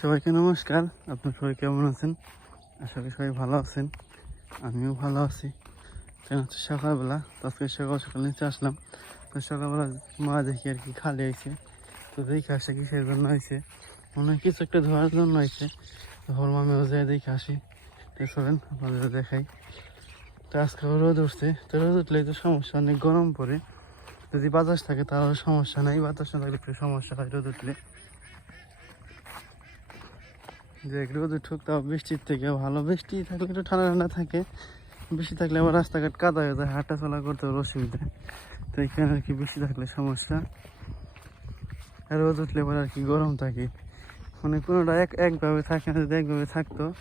সবাইকে নমস্কার। আপনার সবাই কেমন আছেন? আশা করি সবাই ভালো আছেন। আমিও ভালো আছি। তো হচ্ছে সকালবেলা আজকে সকাল সকাল নিচে আসলাম। তো সকালবেলা মা দেখি আর কি খালি হয়েছে। তো দেখে আসে কিসের জন্য হয়েছে। মনে হয় কিছু একটা ধোয়ার জন্য হয়েছে। তো ওর মামিও যায় দেখে আসি। তো চলেন আপনাদের দেখাই। তো আজকে রোদ উঠছে। তো রোদ উঠলে তো সমস্যা, অনেক গরম পড়ে। যদি বাতাস থাকে তাহলে সমস্যা নাই। বাতাস না থাকলে একটু সমস্যা হয় রোদ উঠলে। যে রোদ উঠুক তাও বৃষ্টির থেকে ভালো। বৃষ্টি থাকলে একটু ঠান্ডা ঠান্ডা থাকে। বৃষ্টি থাকলে আবার রাস্তাঘাট কাদা হয়ে যায় হাঁটা চলা করতে অসুবিধা। তো এখানে আর কি বৃষ্টি থাকলে সমস্যা। আর রোদ উঠলে পরে আর কি গরম থাকে। মানে কোনোটা এক একভাবে থাকে না, যদি একভাবে থাকতো,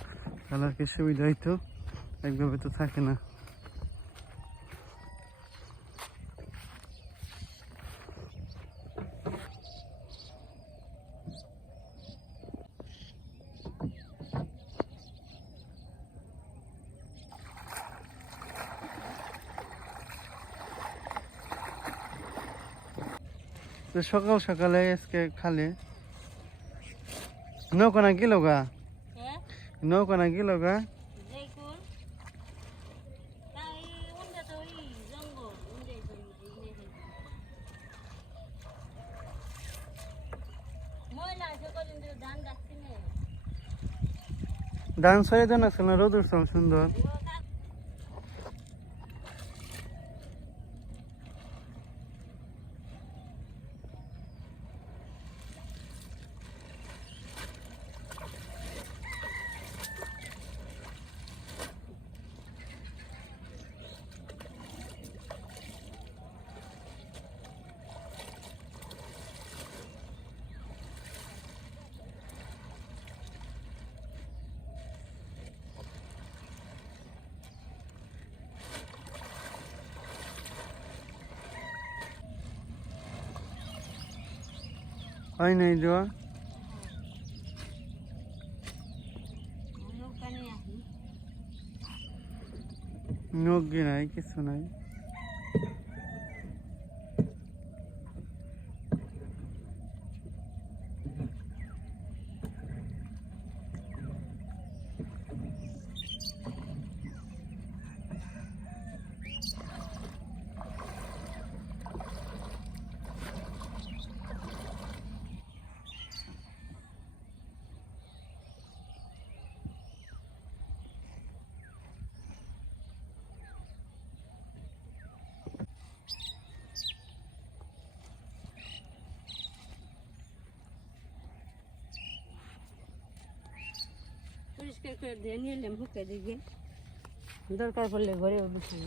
তাহলে আর কি সুবিধা হইতো। একভাবে তো থাকে না। তো সকাল সকালে আজকে খালে। নৌকা না গেল গা হ্যাঁ? নৌকা না গেল গা কদিন ধরে ধান ডাকছি ডান্স হয়ে দেন আসলে রোদ উঠছে সুন্দর। হয় নাই দেওয়া নৌকা নাই কিছু নাই পরিষ্কার করে দিয়ে নিয়ে এলাম হুকে দিয়ে দরকার পড়লে ঘরে বসে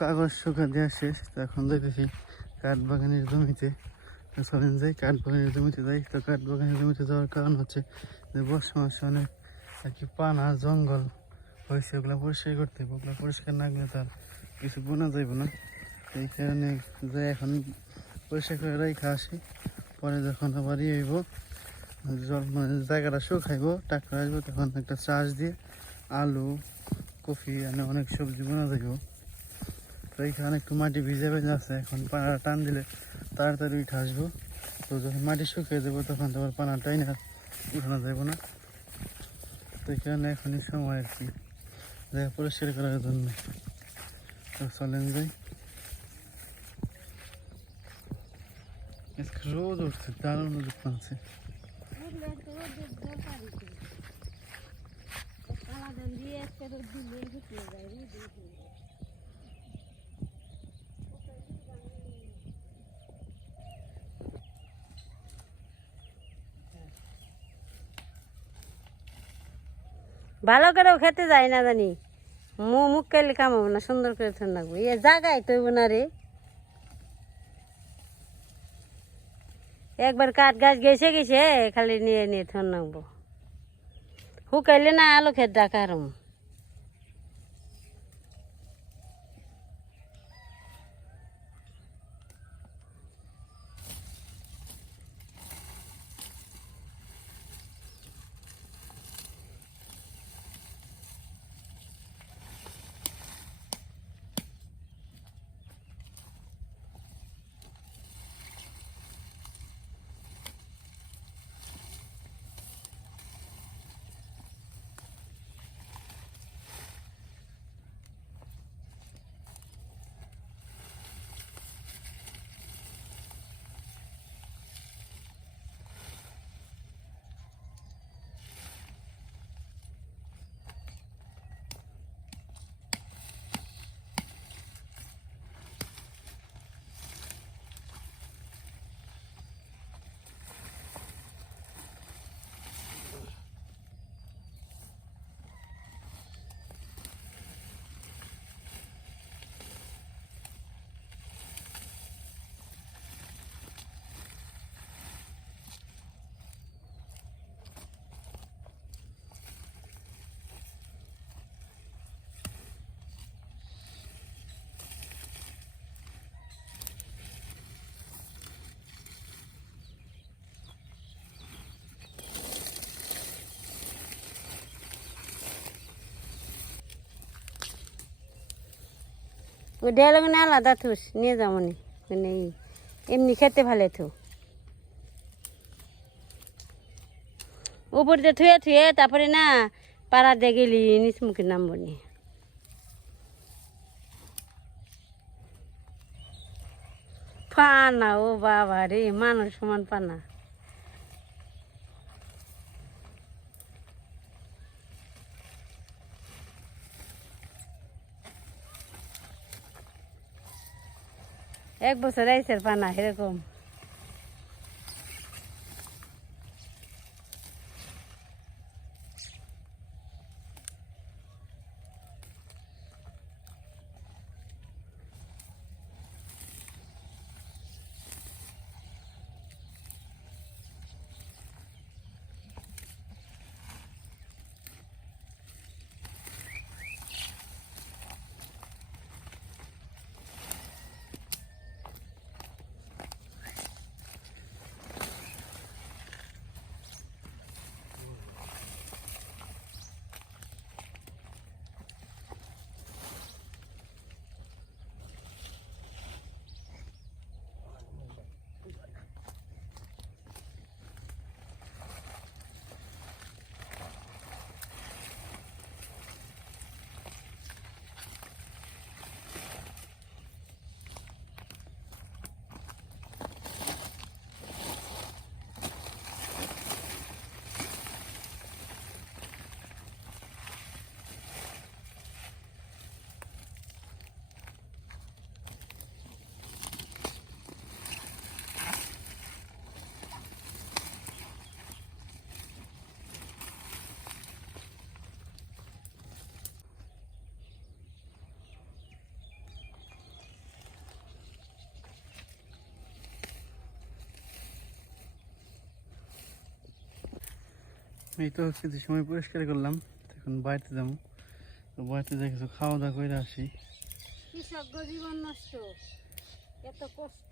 কাগজ শুকা দেওয়া শেষ, তো এখন দেখেছি কাঠ বাগানের জমিতে চলেন যাই, কাঠ বাগানের জমিতে যাই, তো কাঠ বাগানের জমিতে যাওয়ার কারণ হচ্ছে যে বর্ষা মাসে অনেক আর কি পানা, জঙ্গল হয়েছে ওগুলো পরিষ্কার করতে হবে ওগুলো পরিষ্কার না গেলে তার কিছু বোনা যাইব না। এই কারণে যে এখন পরিষ্কার করে রেখে আসি, পরে যখন আবার ইয়ে হইব, জল মানে জায়গাটা শুকাইব, ট্রাক্টর আসব, তখন একটা চাষ দিয়ে আলু কফি এনে অনেক সবজি বোনা যাইব। তো এইখানে একটু মাটি ভিজে ভেজে আছে, এখন পাড়া টান দিলে তাড়াতাড়ি উঠে আসব। তো যখন মাটি শুকিয়ে দেবো তখন তো আবার পানাটাই না উঠানো যাবে না। তো এই এখনই সময় আর কি। জায়গা পরিষ্কার করার জন্য। চলেন যাই। আজকে রোদ উঠছে, দারুণ রোদ পাচ্ছে। দিয়ে ভালো করেও খেতে যায় না জানি। মু মুখ কাইলে কামাবো না, সুন্দর করে ঠান্ডা লাগবো এ জাগাই তৈব না রে। একবার কাঠ গাছ গেছে গেছে, খালি নিয়ে নিয়ে থন লাগবো শুকাইলে না আলো খেত ডাকা ডেল মানে আলাদা থুস, নিয়ে যাব নি। মানে এমনি খেতে ভালো থু। উপর থুয়ে থুয়ে তারপরে না, পাড়া দিয়ে গেলি নিচ মুখে নামবো নি। পানা, ও বাবা রে, মানুষ সমান পানা। এক বছর আইসের পানা এরকম এই তো হচ্ছে যে সময় পরিষ্কার করলাম এখন বাড়িতে যাব। তো বাড়িতে যাই কিছু খাওয়া দাওয়া করে আসি। কৃষক জীবন নষ্ট এত কষ্ট।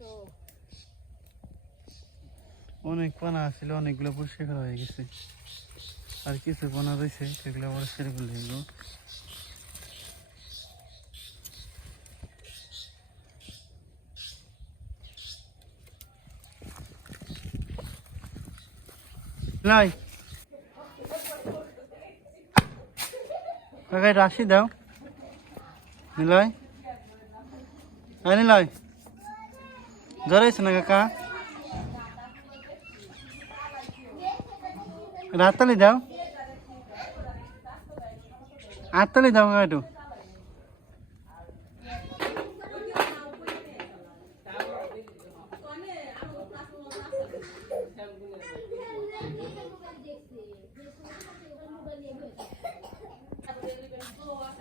অনেক পানা ছিল অনেকগুলো পরিষ্কার করা হয়ে গেছে। আর কিছু পানা রয়েছে সেগুলো পরিষ্কার করলে এগুলো লাই কাকাই, রাশি দাও। নিলয়। হ্যাঁ নিলয়। জ্বর হয়েছে না কাকা? রাততালি দাও। আটতালি দাও কাকা একটু।